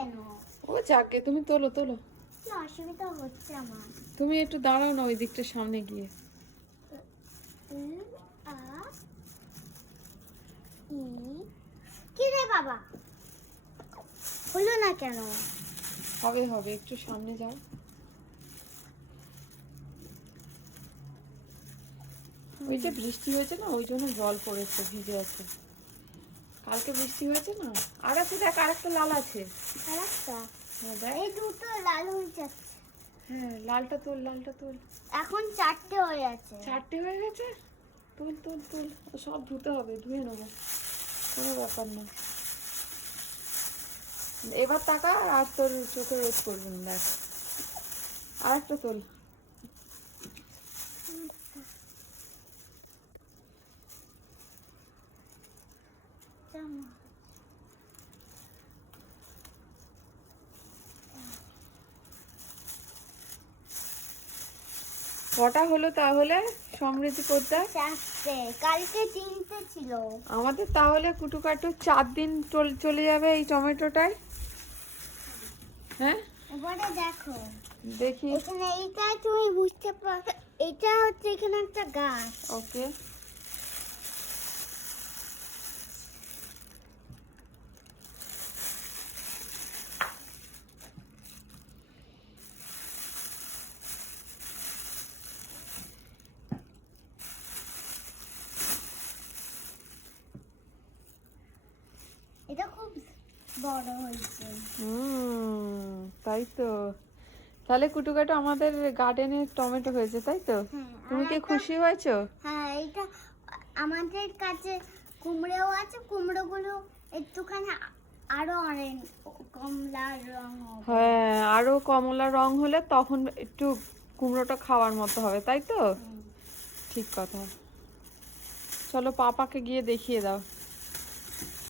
কেন? ও যাকে, তুমি তোলো তোলো। কি অসুবিধা হচ্ছে আমার? তুমি একটু দাঁড়াও না ওই দিকটার সামনে গিয়ে। আ ই কি রে বাবা, হলো না কেন? হবে হবে, একটু সামনে যাও। ওই যে বৃষ্টি হয়েছে না, ওই জন্য জল পড়েছে, ভিজে আছে। কালকে বৃষ্টি হয়েছে না। আর আছে, দেখ আরেকটা লাল আছে। আরেকটা? হ্যাঁ দেখ। এই দুটো লাল হয়ে যাচ্ছে। হ্যাঁ, লালটা তোল, লালটা তোল। এখন 4টে হয়ে আছে। 4টে হয়ে গেছে। তোল তোল তোল, সব ধুতে হবে, ধুয়ে নেবো, কোনো ব্যাপার না। এবার তাকা, আর তোর চোখে রোদ করবে না, দেখ। আরেকটা তোল। কটা হলো তাহলে সমৃদ্ধি পোদ্দার? 4টে, কালকে 3টে ছিল। আমাদের তাহলে কুটুকাটু 4 দিন চলে যাবে এই টমেটোটায়। হ্যাঁ, এবারে দেখো, দেখি। এখানে এইটা তুমি বুঝতে পার, এটা হচ্ছে এখানে একটা গাছ। ওকে। এটা খুব বড় হয়েছে। তাই তো। তাহলে কুটুকাটু আমাদের গার্ডেনের টমেটো হয়েছে, তাই তো? হ্যাঁ, তুমি কি আর খুশি হয়েছো? হ্যাঁ, এটা আমাদের কাছে কুমড়োও আছে, কুমড়োগুলো একটুখানি আরো অনেক কমলা রং হবে। হ্যাঁ, আরো কমলা রং হলে তখন একটু কুমড়োটা খাওয়ার মতো হবে, তাই তো? হুম। ঠিক কথা। চলো পাপাকে গিয়ে দেখিয়ে দাও।